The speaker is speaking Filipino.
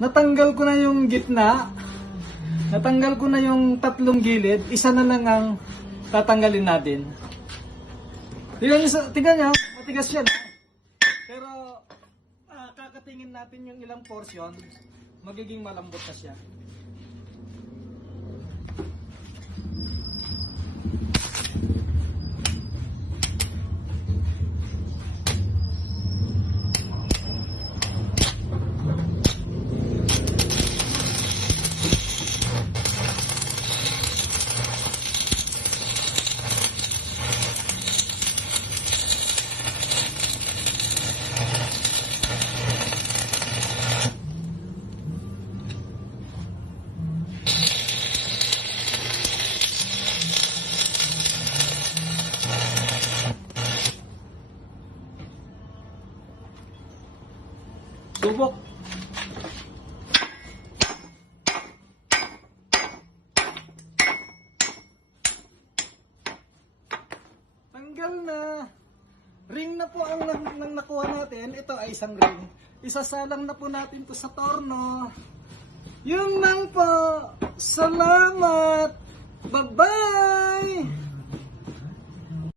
Natanggal ko na yung gitna. Natanggal ko na yung tatlong gilid. Isa na lang ang tatanggalin natin. Tingnan nyo, matigas yan. Pero kakatingin natin yung ilang portion, magiging malambot na siya. Subok. Tanggal na. Ring na po ang nakuha natin. Ito ay isang ring. Isasalang na po natin to sa torno. Yun lang po. Salamat. Bye-bye.